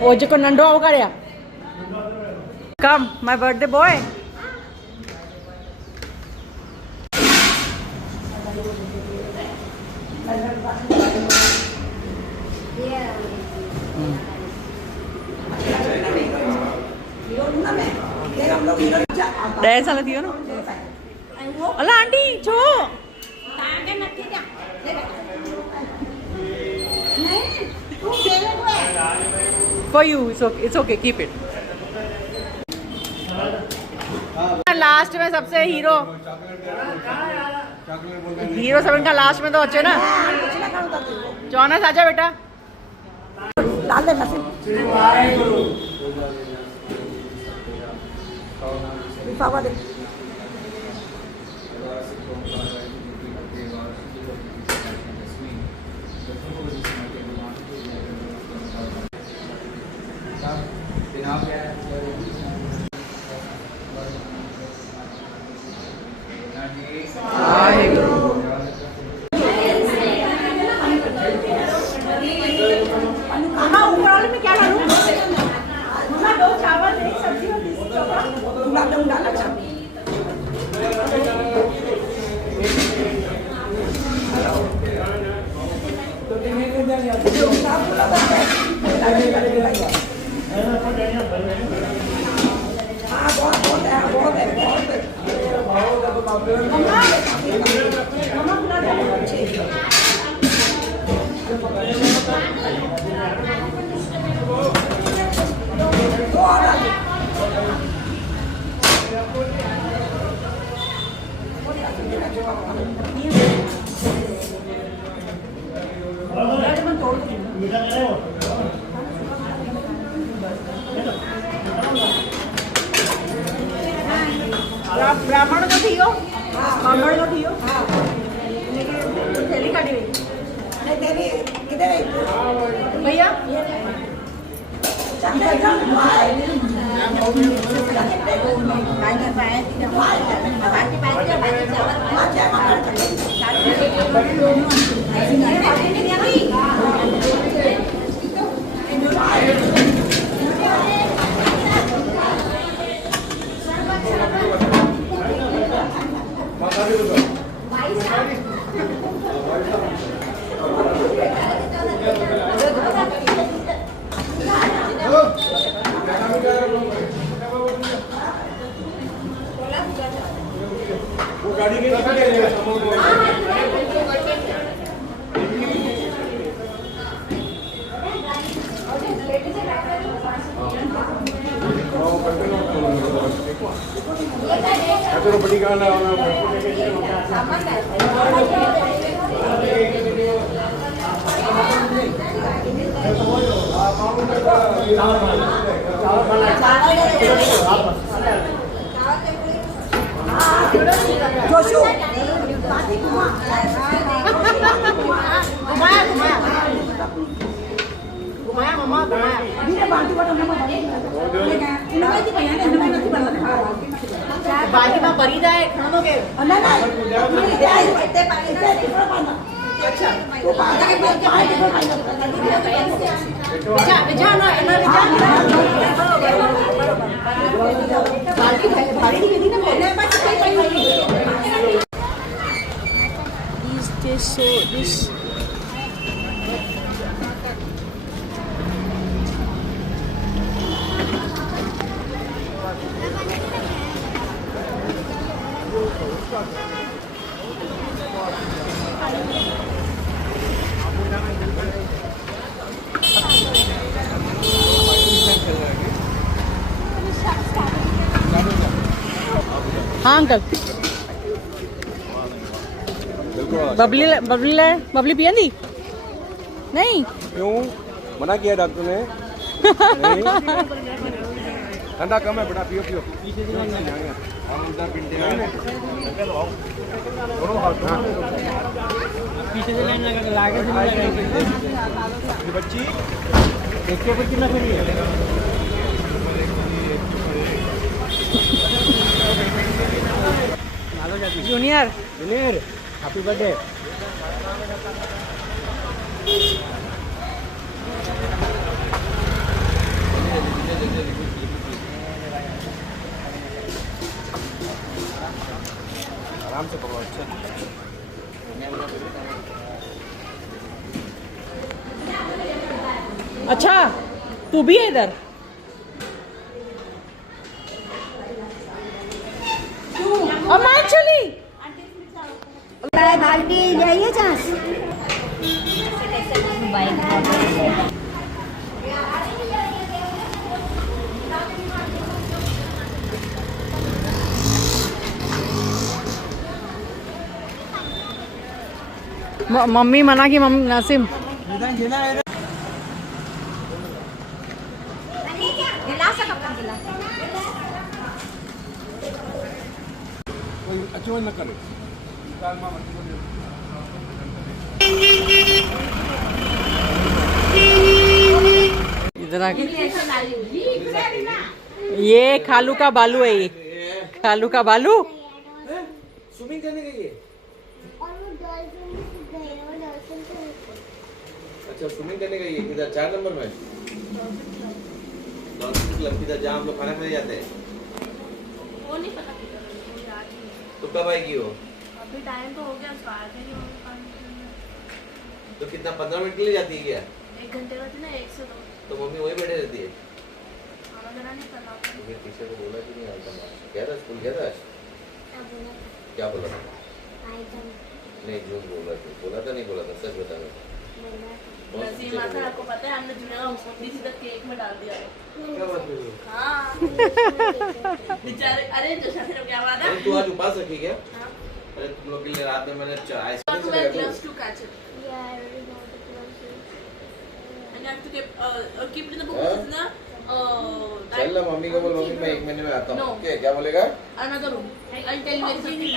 वो जो नंढो आवकारिया come my birthday boy Dahil salah dia no. Alah Andi, cho. For you, it's okay, keep it. Last में सबसे हीरो सब इनका लास्ट में तो अच्छे ना जॉनस आजा बेटा डाल दे लिफाफा दे ब्राह्मण तो थियो ब्राह्मण तो थियो थैली काटी हुई नहीं तेरी किधर है भैया गाड़ी के बड़ी गाना जोशु घुमाया मम्मा घुमाया बाल्टी में भरी जाए खानों के अच्छा हाँ अंकल बबली बबली बबली पियंदी नहीं क्यों मना किया डॉक्टर ने ठंडा कम है बेटा पियो पियो हम उधर पिंडे दोनों हाथ पीछे से लाइन लगा लागे ये बच्ची देखिए पर कितना फिर जूनियर जूनियर हैप्पी बर्थडे अच्छा तू भी है इधर? बाल्टी जाइए चांस मम्मी मना की मम्मी नासिम अच्छी न करे इधर ये खालू का बालू है, ये खालू का बालू। स्विमिंग करने गई है। अच्छा स्विमिंग करने गई है किधर? 4 नंबर में डॉल्फिन क्लब किधर जहाँ हम लोग खाना खाने जाते हैं। वो नहीं पता तो कब आएगी वो? अभी टाइम तो हो गया तो कितना 15 मिनट के लिए जाती है क्या? 1 घंटे का थी ना 1 से 2 तो मम्मी वहीं बैठे रहती है। खाना देना नहीं करना मुझे टीचर को बोला कि नहीं आता क्या था स्कूल गया था? क्या बोला था? नहीं झूठ बोला था, नहीं बोला था, सच बता रहा नसीम आता आपको पता है हमने जुड़े का मुसम्मी सीधा केक में डाल दिया है। क्या बात है? हाँ बेचारे अरे जो शादी क्या बात है? तू आज उपास रखी क्या? हाँ अरे तुम लोग के लिए रात में मैंने चाय to wear gloves to catch it and you have to keep it in the book which is na चल ना मम्मी को बोल मम्मी मैं 1 महीने में आता हूँ। No. ओके क्या बोलेगा? another room I'll tell you something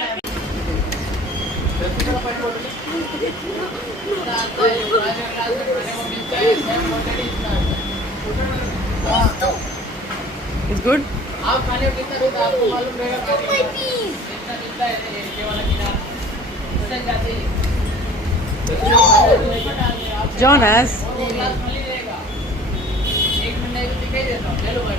It's good. आप खाने कितना देता आपको मालूम रहेगा कितना देता है ये वाला किनारा उधर जाते ही Jonas. ग्लास खाली रहेगा 1 मिनट में दिखाई देता हूँ चलो भाई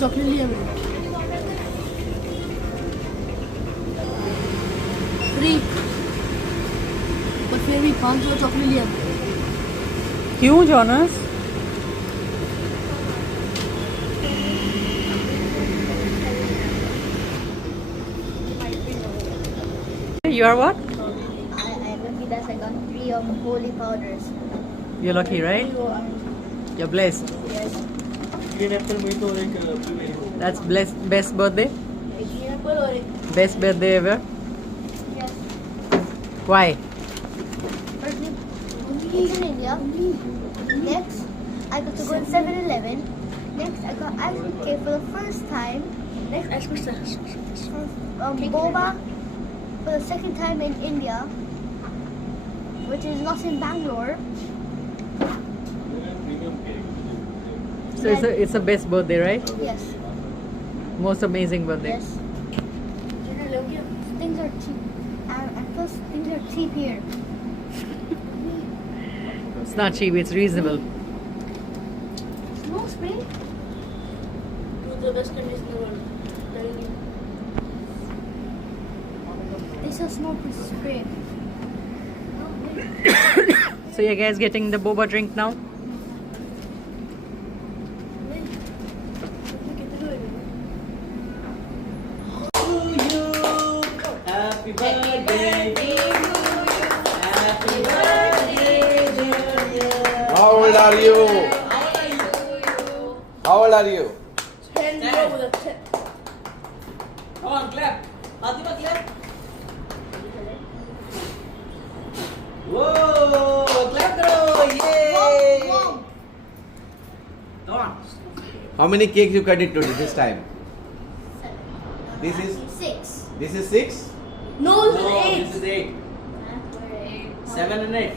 चॉकलेट लिया मैंने फ्री पर फिर भी 500 चॉकलेट लिया क्यों Jonas? You are what? I lucky that I got 3 of holy powders. You're lucky, right? You're blessed. Yes. Green Apple में तो एक blueberry That's blessed. Best birthday. Green apple or Best birthday ever. yes. Why? Firstly, it's in India. Next, I got to go in 7-Eleven. Next, I got ice cream cake for the first time. Next, boba for the second time in India, which is not in Bangalore. Premium cake So it's a best birthday, right? Yes. Most amazing birthday. Yes. Things are cheap. And plus, things are cheap here. It's not cheap. It's reasonable. Snow spray? to the best countries in the world telling you This is snow spray. So you guys getting the boba drink now? Happy Happy birthday to you. Happy birthday, Junior. How old are you? How old are you? 10 Ten. with a tip. Come on, clap. Fatima, clap. Whoa, clap karo. Yay. Whoa. Come on. How many cakes you cut it today this time? 7. This is 6. this is 6. No, this No, is 8. this is 8. 7 and 8.